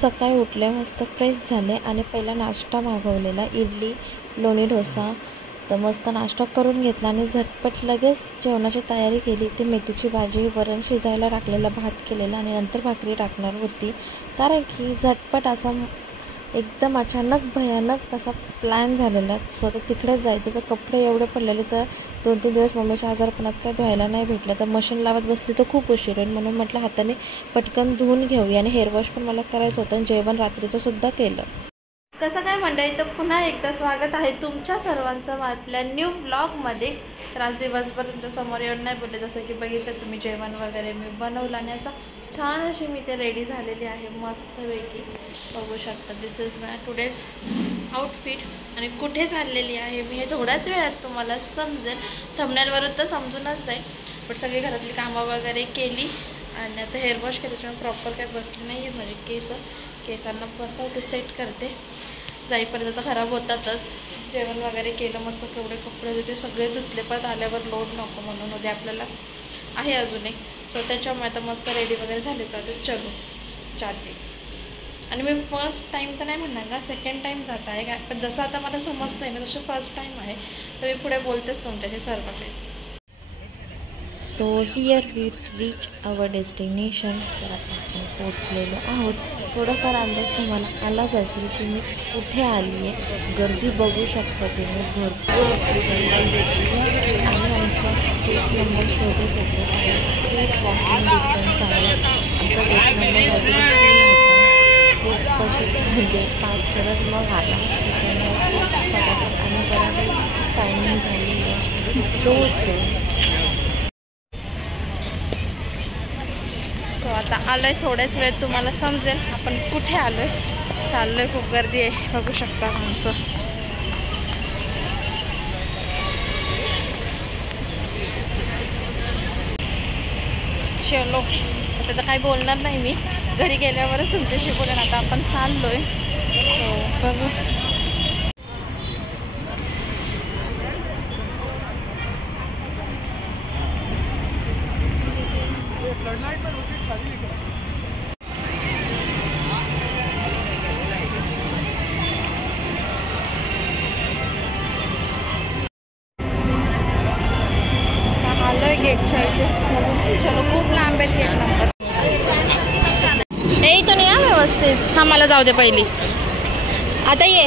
सकाळी उठले, मस्त फ्रेश झाले आणि पहिला नाश्ता मागवलेला इडली लोणी डोसा. तर मस्त नाश्ता करून घेतला आणि झटपट लगेच जेवणाची तयारी केली. ती मेथीची भाजी, वरण शिजायला टाकलेला, भात केलेला आणि नंतर भाकरी टाकणार होती. कारण की झटपट असा एकदम अचानक भयानक असा प्लॅन झालेला. स्वतः तिकडेच जायचं, तर कपडे एवढे पडलेले, तर 2-3 दिवस मम्मीच्या आजारपणात काय धुवायला नाही भेटलं. तर मशीन लावत बसली तर खूप उशीर होईल, म्हणून म्हटलं हाताने पटकन धुवून घेऊया. आणि हेअरवॉश पण मला करायचं होतं आणि जेवण रात्रीचं सुद्धा केलं. कसं काय मंडळी, तर पुन्हा एकदा स्वागत आहे तुमच्या सर्वांचं आपल्या न्यू ब्लॉगमध्ये. तर आज दिवसभर तुमच्यासमोर येऊन नाही बोलले, जसं की बघितलं तुम्ही जेवण वगैरे मी बनवलं आणि आता छान अशी मी ते रेडी झालेली आहे मस्तपैकी. बघू शकता, दिस इज माय टुडेज आउटफिट. आणि कुठे चाललेली आहे मी हे थोड्याच वेळात तुम्हाला समजेल, थंबनेलवरून तर समजूनच जाईल. पण सगळी घरातली कामं वगैरे केली आणि आता हेअरवॉश केलं, त्याच्यामुळे प्रॉपर काय बसली नाही आहेत माझे केसांना बसवते, सेट करते. जाईपर्यंत तर खराब होतातच. जेवण वगैरे केलं, मस्त केवढे कपडे होते ते सगळे धुतले, परत आल्यावर लोड नको म्हणून उद्या आपल्याला आहे अजून एक. सो त्याच्यामुळे आता मस्त रेडी वगैरे झाले, तर आता चलो जाते. आणि मी फर्स्ट टाईम तर नाही म्हणणार ना, सेकंड टाईम जात आहे काय, पण जसं आता मला समजतं आहे ना तसं फर्स्ट टाईम आहे, तर मी पुढे बोलतेच तुमच्याशी सर्वांकडे. So here we reach our destination. तर आता आपण पोचलेलो आहोत. थोडंफार अंदाज तुम्हाला आलाच असेल की मी कुठे आली आहे. गर्दी बघू शकता तुम्ही, भरपूर असली गर्दी. आणि आमचा गेट नंबर शोधत होतो, खूप वॉकिंग डिस्टन्स आहे. आमचा गेट नंबर ऑलरेडी खूप कशी म्हणजे पास करत मग आला, त्याच्यामुळे खूप फटाफट आणि बऱ्यापैकी टायमिंग झालेली आहे जोच. सो आता आलो आहे, थोड्याच वेळात तुम्हाला समजेल आपण कुठे आलो आहे. चाललो आहे, खूप गर्दी आहे, बघू शकता माणसं. चलो, आता तर काही बोलणार नाही मी, घरी गेल्यावरच तुमच्याशी बोलेन. आता आपण चाललो आहे, सो बघू. गेटच्या इथे चलो, खूप लांब आहे गेट नंबर. नाही तो नाही आहे व्यवस्थित. हा मला जाऊ दे पहिली. आता ये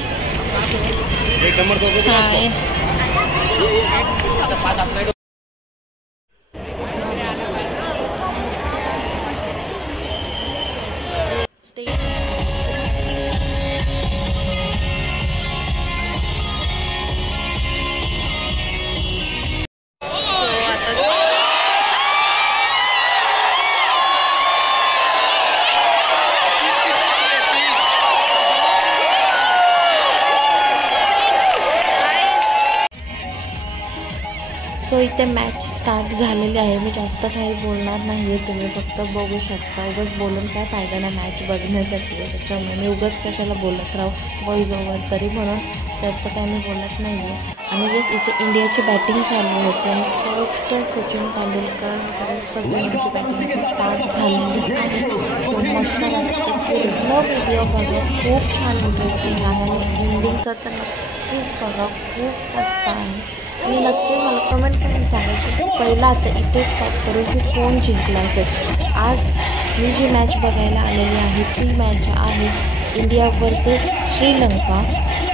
सो इथे मॅच स्टार्ट झालेली आहे. मी जास्त काही बोलणार नाही आहे, तुम्ही फक्त बघू शकता. उगाच बोलून काय फायदा नाही मॅच बघण्यासाठी, त्याच्यामुळे मी उगाच कशाला बोलत राहू व्हॉइस ओव्हर तरी, म्हणून जास्त काही मी बोलत नाही आहे. आणि येस, इथे इंडियाची बॅटिंग चालू होती आणि फर्स्ट सचिन तेंडुलकर सगळ्यांची बॅटिंग स्टार्ट झालेली आहे. सो मस्त वाटतं, व्हिडिओ बघा, खूप छान इंटरेस्टिंग आहे. आणि एंडिंगचं तर नक्कीच बघा, खूप मस्त आहे. आणि नक्की मला कमेंट करून सांगा की पहिला आता इथे स्टॉप करू की कोण जिंकला असेल. आज मी जी मॅच बघायला आलेली आहे ती मॅच आहे इंडिया वर्सेस श्रीलंका.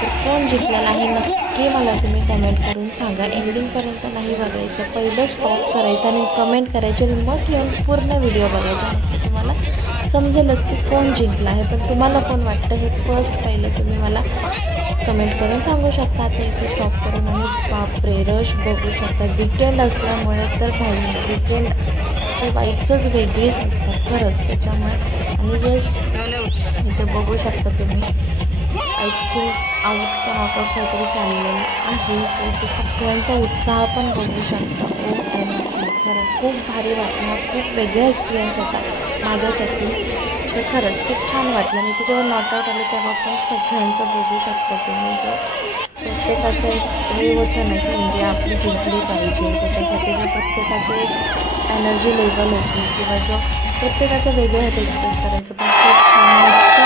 तर कोण जिंकलेला आहे नक्की मला तुम्ही कमेंट करून सांगा. एंडिंगपर्यंत नाही बघायचं, पहिलं स्टॉप करायचं आणि कमेंट करायचे, आणि मग येऊन पूर्ण व्हिडिओ बघायचा. नक्की तुम्हाला समजेलच की कोण जिंकला आहे. पण तुम्हाला कोण वाटतं हे फर्स्ट पहिलं तुम्ही मला कमेंट करून सांगू शकता. आता इथे स्टॉप करून आणि बापरे रश बघू शकता. विकेंड असल्यामुळे तर काही विकेंडची वाईब्सच वेगळीच असतात खरंच, त्याच्यामुळे. आणि येस, इथे बघू शकता तुम्ही, आय थिंक आउट का नॉकआउट काहीतरी चाललेलं आहे. सो इथे सगळ्यांचा उत्साह पण बघू शकता. OMG, खरंच खूप भारी वाटणार, खूप वेगळा एक्सपिरियन्स होता माझ्यासाठी. तर खरंच खूप छान वाटलं. मी जेव्हा नॉकआउट आलं तेव्हा पण सगळ्यांचं बघू शकता तुम्ही, जो प्रत्येकाचं हे होतं ना की इंडिया आपली जिंकली पाहिजे, त्याच्यासाठी जो प्रत्येकाची एनर्जी लेवल होती किंवा जो प्रत्येकाचं वेगळं होतं एक्सप्रेस करायचं, पण खूप छान मस्त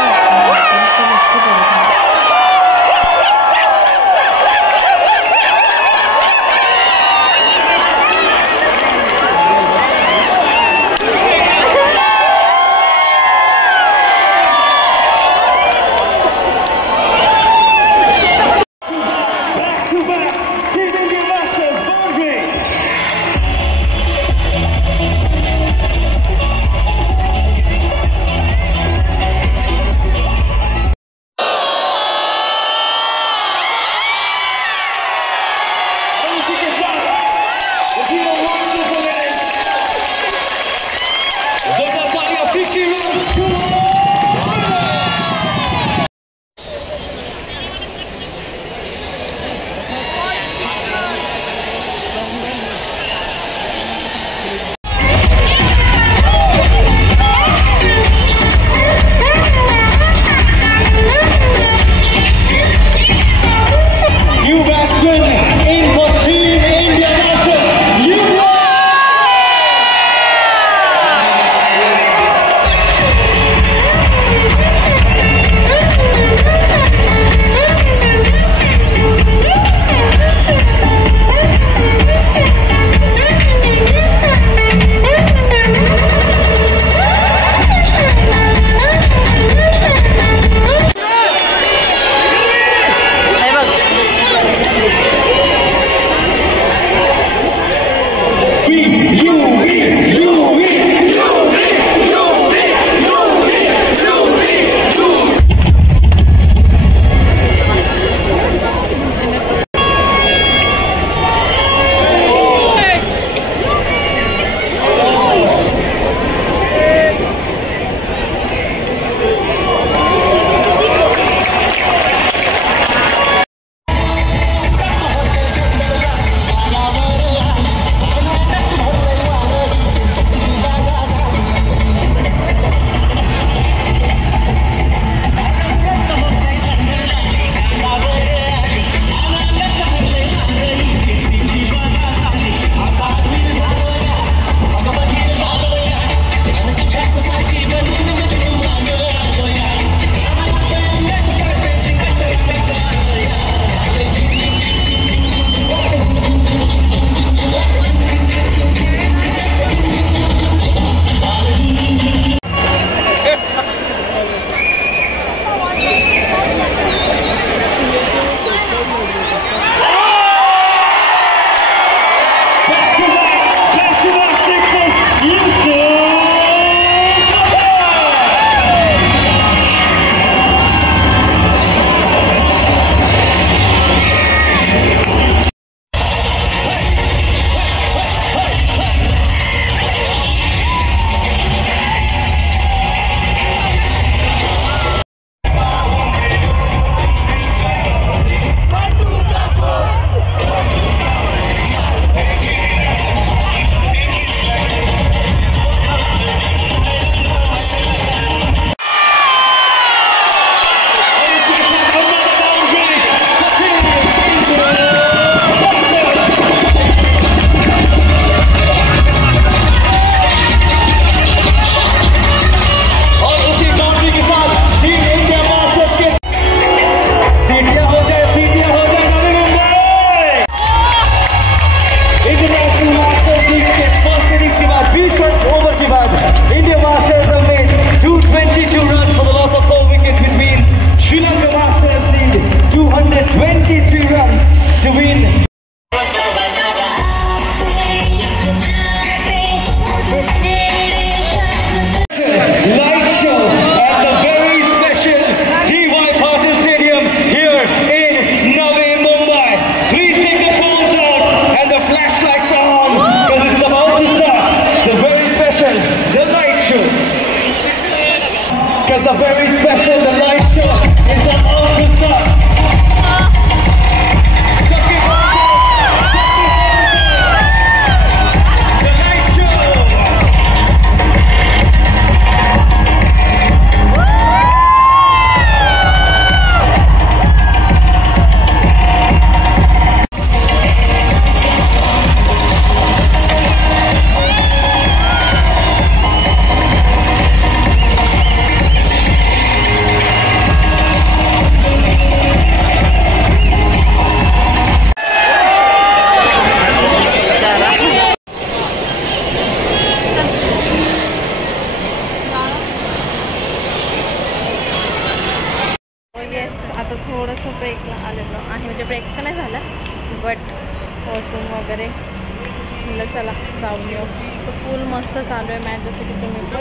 because the very special The Light Show is about to start. The Light Show. आता थोडंसं ब्रेकला आलेलो आहे, म्हणजे ब्रेक तर नाही झाला बट वॉशरूम वगैरे म्हटलं चला जाऊन येऊ. तर फुल मस्त चालू आहे मॅच, जसं की तुम्ही तर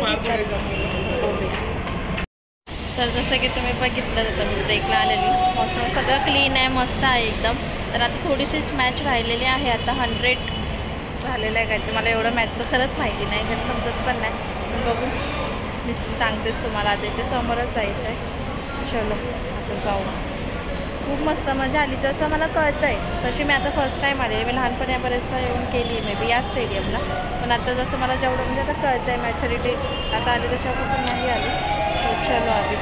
बघितलं तर मी ब्रेकला आलेली. वॉशरूम सगळं क्लीन आहे, मस्त आहे एकदम. तर आता थोडीशीच मॅच राहिलेली आहे. आता 100 झालेलं आहे काय ते मला एवढं मॅचचं खरंच माहिती नाही, कारण समजत पण नाही. बघू मी सांगतेच तुम्हाला. आता ते समोरच जायचं आहे. चलो आता जाऊ. खूप मस्त मजा आली, जसं मला कळतं आहे तशी. मी आता फर्स्ट टाईम आले, मी लहानपणी बरेचदा येऊन केली आहे मे बी या स्टेडियमला, पण आता जसं मला जेवढं म्हणजे आता कळतं आहे मॅच्युरिटी आता आली तशापासून नाही आली. सो चलो आली.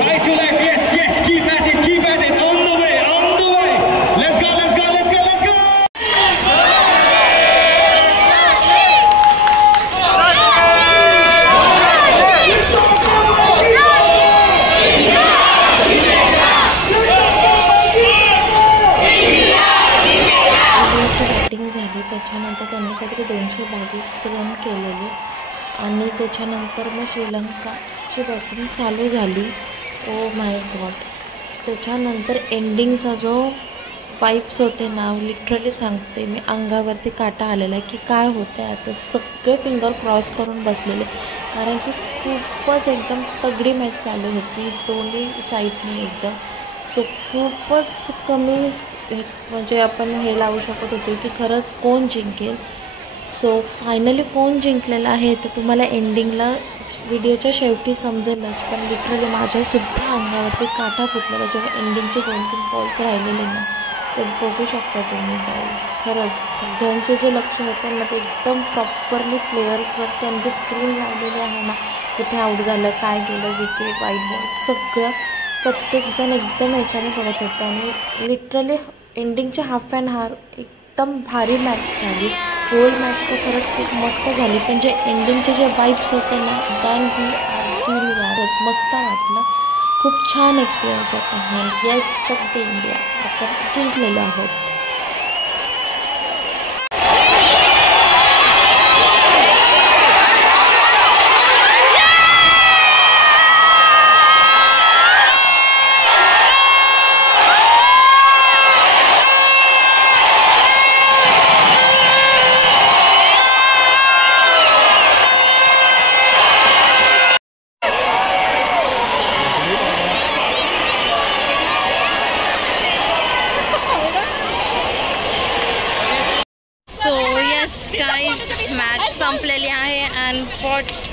Right to left, yes, yes, keep at it, on the way, let's go, let's go, let's go, let's go! Batting झाली, त्याच्यानंतर त्यांनी काहीतरी 222 रन केलेले आणि त्याच्यानंतर मग श्रीलंकाची बॅटिंग चालू झाली. Oh my God. त्याच्यानंतर एंडिंगचा जो वाईब्स होते ना, लिटरली सांगते मी, अंगावरती काटा आलेला आहे की काय होतं आहे आता. सगळे फिंगर क्रॉस करून बसलेले, कारण की खूपच एकदम तगडी मॅच चालू होती दोन्ही साईडनी एकदम. सो खूपच कमी म्हणजे आपण हे लावू शकत होतो की खरंच कोण जिंकेल. सो फायनली कोण जिंकलेलं आहे ते तुम्हाला एंडिंगला व्हिडिओच्या शेवटी समजेलच. पण लिटरली माझ्यासुद्धा अंगावरती काटा फुटलेला जेव्हा एंडिंगचे 2-3 बॉल्स राहिलेले ना, ते बघू शकता तुम्ही बॉल्स. खरंच सगळ्यांचे जे लक्ष होते ना ते एकदम प्रॉपरली प्लेयर्सवर, त्यांचे स्क्रीन लावलेले आहे ना, कुठे आऊट झालं, काय गेलं, विकेट, वाईट बॉल, सगळं प्रत्येकजण एकदम याच्याने बघत होतं. आणि लिटरली एंडिंगचे हाफ अँड हार एकदम भारी मॅच झाली. होल मॅच तर खरंच खूप मस्त झाली, पण जे एंडिंगचे जे वाईब्स होते ना, दॅन वारच मस्त वाटलं. खूप छान एक्सपिरियन्स होता हा. येस, चक दे इंडिया, आपण जिंकलेलो आहोत.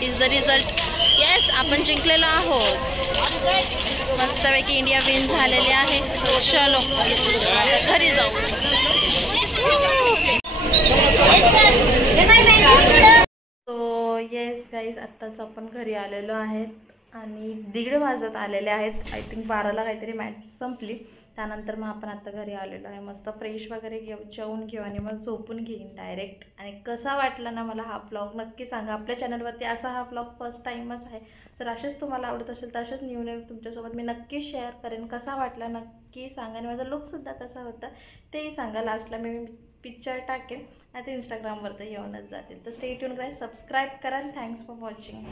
Is the result. येस, आपण जिंकलेलो आहोत. मस्तपैकी इंडिया विन झालेली आहे. सो चलो घरी जाऊ. सो येस गाईज, आत्ताच आपण घरी आलेलो आहेत आणि 1:30 वाजत आलेले आहेत. आय थिंक 12ला काहीतरी मॅच संपली. त्यानंतर मग आपण आत्ता घरी आलेलो आहे. मस्त फ्रेश वगैरे जेवून घेऊ आणि मग झोपून घेईन डायरेक्ट. आणि कसा वाटला ना मला हा ब्लॉग नक्की सांगा. आपल्या चॅनलवरती असा हा ब्लॉग फर्स्ट टाईमच आहे. जर असेच तुम्हाला आवडत असेल तर असेच न्यू तुमच्यासोबत मी नक्की शेअर करेन. कसा वाटला नक्की सांगा आणि माझा लुकसुद्धा कसा होता तेही सांगा. लास्टला मी पिक्चर टाकेन. आता इंस्टाग्रामवर तर येऊनच जातील. तर स्टे ट्यून गाईज, सबस्क्राईब करा. Thanks for watching.